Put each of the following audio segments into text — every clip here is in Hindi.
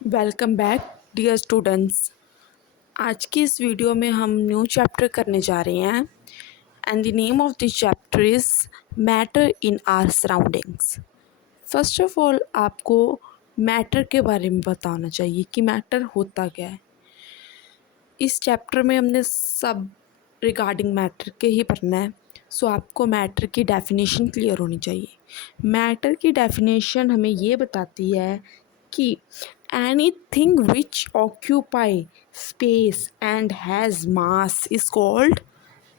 Welcome back dear students. आज की इस वीडियो में हम न्यू चैप्टर करने जा रहे हैं and the name of this chapter is matter in our surroundings. First of all आपको मैटर के बारे में बताना चाहिए कि मैटर होता क्या है। इस चैप्टर में हमने सब रिगार्डिंग मैटर के ही पढ़ना है, सो आपको मैटर की डेफिनेशन क्लियर होनी चाहिए। मैटर की डेफिनेशन हमें ये बताती है कि anything which occupy space and has mass is called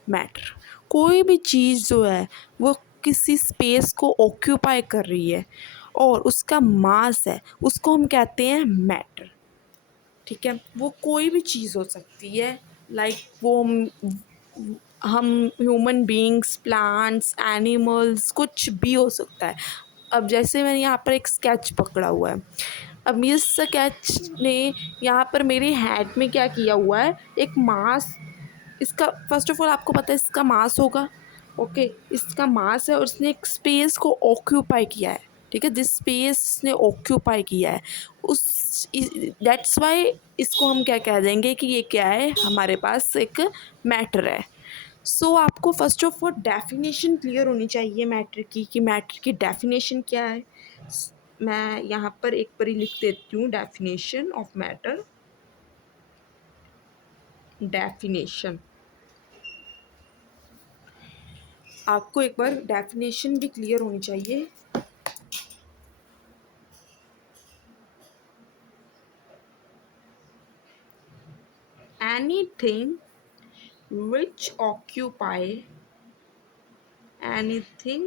matter। कोई भी चीज़ जो है वो किसी स्पेस को ऑक्यूपाई कर रही है और उसका मास है, उसको हम कहते हैं मैटर। ठीक है, वो कोई भी चीज़ हो सकती है, लाइक वो हम ह्यूमन बीइंग्स, प्लांट्स, एनिमल्स, कुछ भी हो सकता है। अब जैसे मैंने यहाँ पर एक स्केच पकड़ा हुआ है, अब इस स्केच ने यहाँ पर मेरे हैंड में क्या किया हुआ है, एक मास। इसका फर्स्ट ऑफ ऑल आपको पता है इसका मास होगा। ओके, इसका मास है और इसने एक स्पेस को ऑक्यूपाई किया है। ठीक है, जिस स्पेस इसने ऑक्यूपाई किया है उस दैट्स वाई इसको हम क्या कह देंगे कि ये क्या है, हमारे पास एक मैटर है। सो आपको first of all definition clear होनी चाहिए मैटर की, कि मैटर की डेफिनेशन क्या है। मैं यहाँ पर एक बारी लिख देती हूँ डेफिनेशन ऑफ मैटर। डेफिनेशन, आपको एक बार डेफिनेशन भी क्लियर होनी चाहिए। Anything which occupy anything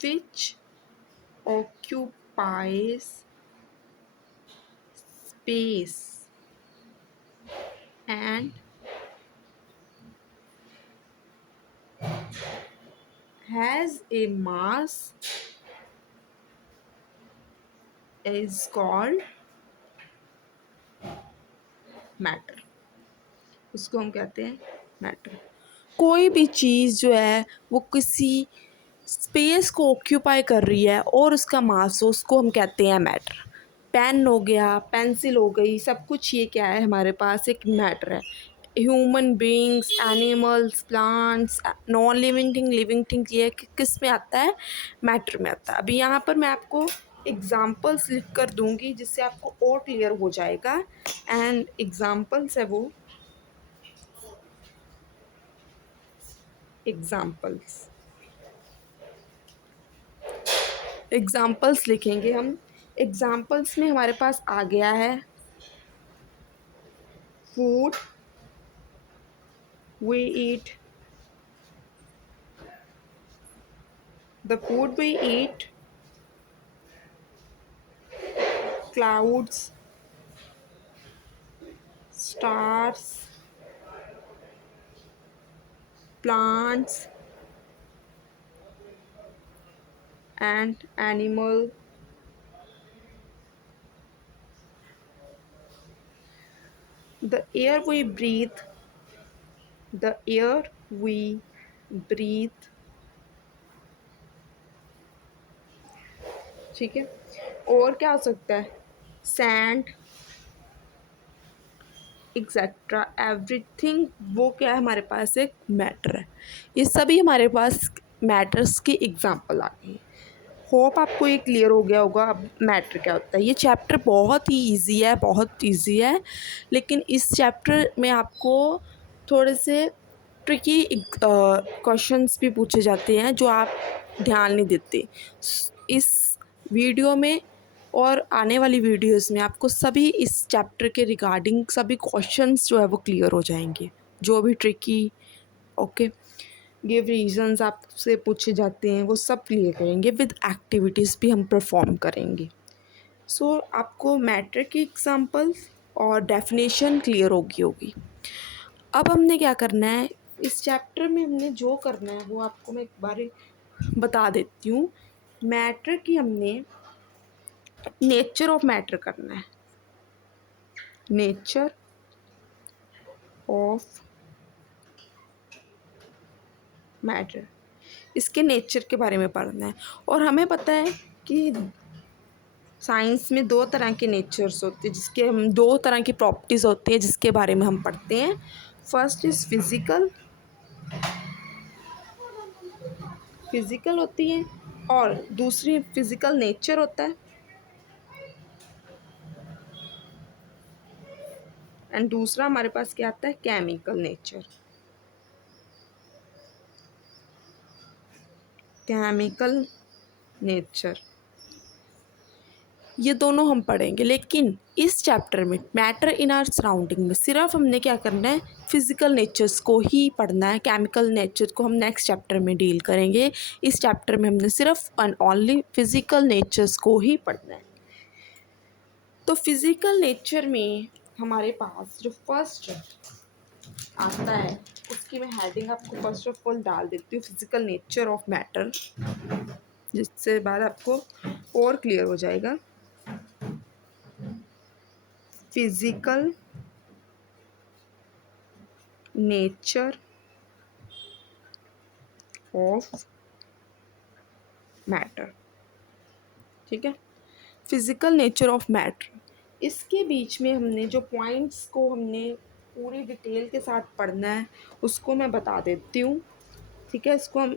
which occupies space and has a mass is called matter. उसको हम कहते हैं मैटर। कोई भी चीज़ जो है वो किसी स्पेस को ऑक्यूपाई कर रही है और उसका मास हो, उसको हम कहते हैं मैटर। पेन हो गया, पेंसिल हो गई, सब कुछ ये क्या है, हमारे पास एक मैटर है। Human beings, animals, plants, non living thing, living thing, ये किस में आता है, मैटर में आता है। अभी यहाँ पर मैं आपको एग्जाम्पल्स लिख कर दूँगी जिससे आपको और क्लियर हो जाएगा। एंड एग्जाम्पल्स है वो एग्जाम्पल्स लिखेंगे हम। एग्जाम्पल्स में हमारे पास आ गया है food we eat, the food we eat, clouds, stars, plants and animal, the air we breathe, the air we breathe। ठीक है, और क्या हो सकता है, सैंड, एक्सेट्रा एवरीथिंग। वो क्या है, हमारे पास एक मैटर है। ये सभी हमारे पास मैटर्स की एग्जाम्पल आ गई। होप आपको ये क्लियर हो गया होगा अब मैटर क्या होता है। ये चैप्टर बहुत ही इजी है, बहुत इजी है, लेकिन इस चैप्टर में आपको थोड़े से ट्रिकी क्वेश्चंस भी पूछे जाते हैं जो आप ध्यान नहीं देते। इस वीडियो में और आने वाली वीडियोस में आपको सभी इस चैप्टर के रिगार्डिंग सभी क्वेश्चंस जो है वो क्लियर हो जाएंगे, जो भी ट्रिकी ओके गिव रीजंस आपसे पूछे जाते हैं वो सब क्लियर करेंगे, विद एक्टिविटीज़ भी हम परफॉर्म करेंगे। सो आपको मैटर की एग्जांपल्स और डेफिनेशन क्लियर होगी। अब हमने क्या करना है, इस चैप्टर में हमने जो करना है वो आपको मैं एक बार बता देती हूँ। मैटर की हमने नेचर ऑफ मैटर करना है। नेचर ऑफ मैटर, इसके नेचर के बारे में पढ़ना है। और हमें पता है कि साइंस में दो तरह के नेचर्स होते हैं, जिसके हम दो तरह की प्रॉपर्टीज़ होती है जिसके बारे में हम पढ़ते हैं। फर्स्ट इज़ फिज़िकल होती है, और दूसरी फिज़िकल नेचर होता है, एंड दूसरा हमारे पास क्या आता है, केमिकल नेचर। केमिकल नेचर, ये दोनों हम पढ़ेंगे, लेकिन इस चैप्टर में मैटर इन आवर सराउंडिंग में सिर्फ हमने क्या करना है, फिज़िकल नेचर्स को ही पढ़ना है। केमिकल नेचर को हम नेक्स्ट चैप्टर में डील करेंगे। इस चैप्टर में हमने सिर्फ एंड ओनली फिज़िकल नेचर्स को ही पढ़ना है। तो फिज़िकल नेचर में हमारे पास जो फर्स्ट आता है, उसकी मैं हेडिंग आपको फर्स्ट ऑफ ऑल डाल देती हूँ, फिज़िकल नेचर ऑफ मैटर, जिससे बाद आपको और क्लियर हो जाएगा। फिज़िकल नेचर ऑफ मैटर, ठीक है। फिज़िकल नेचर ऑफ मैटर, इसके बीच में हमने जो पॉइंट्स को हमने पूरी डिटेल के साथ पढ़ना है उसको मैं बता देती हूँ, ठीक है। इसको हम